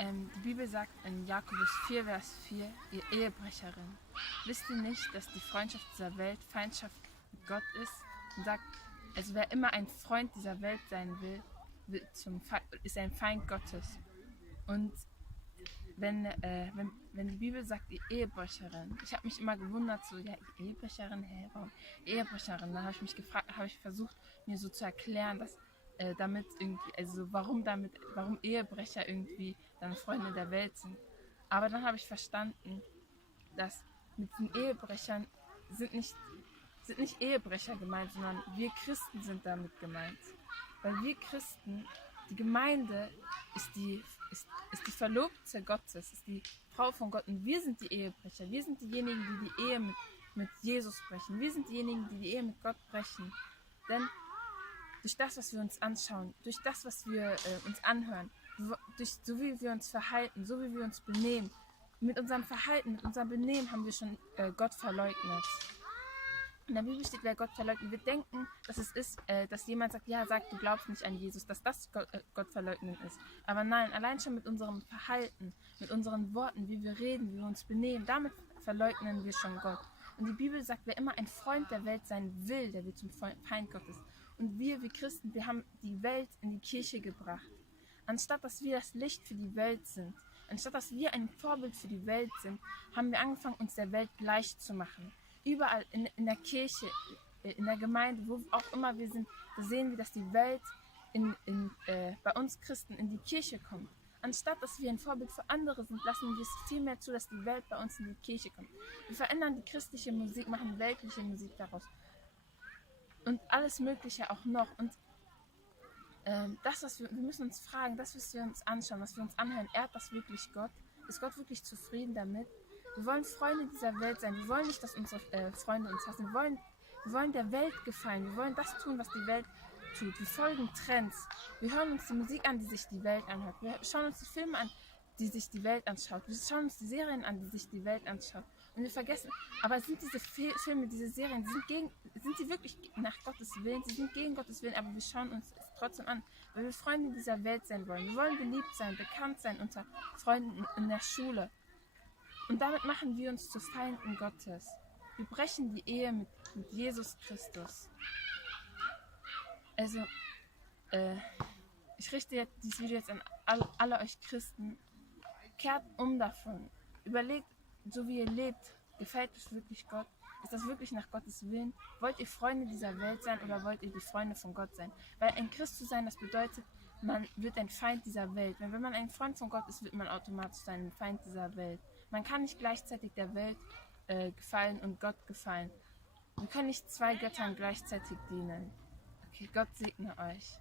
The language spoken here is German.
Die Bibel sagt in Jakobus 4, Vers 4, ihr Ehebrecherin, wisst ihr nicht, dass die Freundschaft dieser Welt Feindschaft mit Gott ist? Und sagt, also wer immer ein Freund dieser Welt sein will, ist ein Feind Gottes. Und wenn die Bibel sagt, ihr Ehebrecherin, ich habe mich immer gewundert, so, ja, Ehebrecherin, warum Ehebrecherin? Dann habe ich mich gefragt, habe ich versucht, mir so zu erklären, dass damit irgendwie, also warum Ehebrecher irgendwie dann Freunde der Welt sind. Aber dann habe ich verstanden, dass mit den Ehebrechern sind nicht, sind nicht Ehebrecher gemeint, sondern wir Christen sind damit gemeint. Weil wir Christen, die Gemeinde ist die Verlobte Gottes, ist die Frau von Gott und wir sind die Ehebrecher. Wir sind diejenigen, die die Ehe mit Jesus brechen. Wir sind diejenigen, die die Ehe mit Gott brechen. Denn durch das, was wir uns anschauen, durch das, was wir uns anhören, so wie wir uns verhalten, so wie wir uns benehmen, mit unserem Verhalten, mit unserem Benehmen haben wir schon Gott verleugnet. In der Bibel steht, wer Gott verleugnet. Wir denken, dass es ist, dass jemand sagt, ja, du glaubst nicht an Jesus, dass das Gott verleugnen ist. Aber nein, allein schon mit unserem Verhalten, mit unseren Worten, wie wir reden, wie wir uns benehmen, damit verleugnen wir schon Gott. Und die Bibel sagt, wer immer ein Freund der Welt sein will, der wird zum Feind Gottes. Und wir Christen, wir haben die Welt in die Kirche gebracht. Anstatt dass wir das Licht für die Welt sind, anstatt dass wir ein Vorbild für die Welt sind, haben wir angefangen, uns der Welt gleich zu machen. Überall in der Kirche, in der Gemeinde, wo auch immer wir sind, da sehen wir, dass die Welt bei uns Christen in die Kirche kommt. Anstatt dass wir ein Vorbild für andere sind, lassen wir es vielmehr zu, dass die Welt bei uns in die Kirche kommt. Wir verändern die christliche Musik, machen weltliche Musik daraus. Und alles Mögliche auch noch. Und wir müssen uns fragen, das, was wir uns anschauen, was wir uns anhören, ehrt das wirklich Gott? Ist Gott wirklich zufrieden damit? Wir wollen Freunde dieser Welt sein. Wir wollen nicht, dass unsere Freunde uns hassen. Wir wollen der Welt gefallen. Wir wollen das tun, was die Welt tut. Wir folgen Trends. Wir hören uns die Musik an, die sich die Welt anhört. Wir schauen uns die Filme an, die sich die Welt anschaut. Wir schauen uns die Serien an, die sich die Welt anschaut. Und wir vergessen, aber sind diese Filme, diese Serien, sind sie wirklich nach Gottes Willen? Sie sind gegen Gottes Willen, aber wir schauen uns es trotzdem an, weil wir Freunde dieser Welt sein wollen. Wir wollen beliebt sein, bekannt sein unter Freunden in der Schule. Und damit machen wir uns zu Feinden Gottes. Wir brechen die Ehe mit Jesus Christus. Also, ich richte jetzt dieses Video jetzt an alle euch Christen. Kehrt um davon. Überlegt, so wie ihr lebt, gefällt es wirklich Gott? Ist das wirklich nach Gottes Willen? Wollt ihr Freunde dieser Welt sein oder wollt ihr die Freunde von Gott sein? Weil ein Christ zu sein, das bedeutet, man wird ein Feind dieser Welt. Wenn man ein Freund von Gott ist, wird man automatisch ein Feind dieser Welt. Man kann nicht gleichzeitig der Welt gefallen und Gott gefallen. Wir können nicht zwei Göttern gleichzeitig dienen. Okay, Gott segne euch.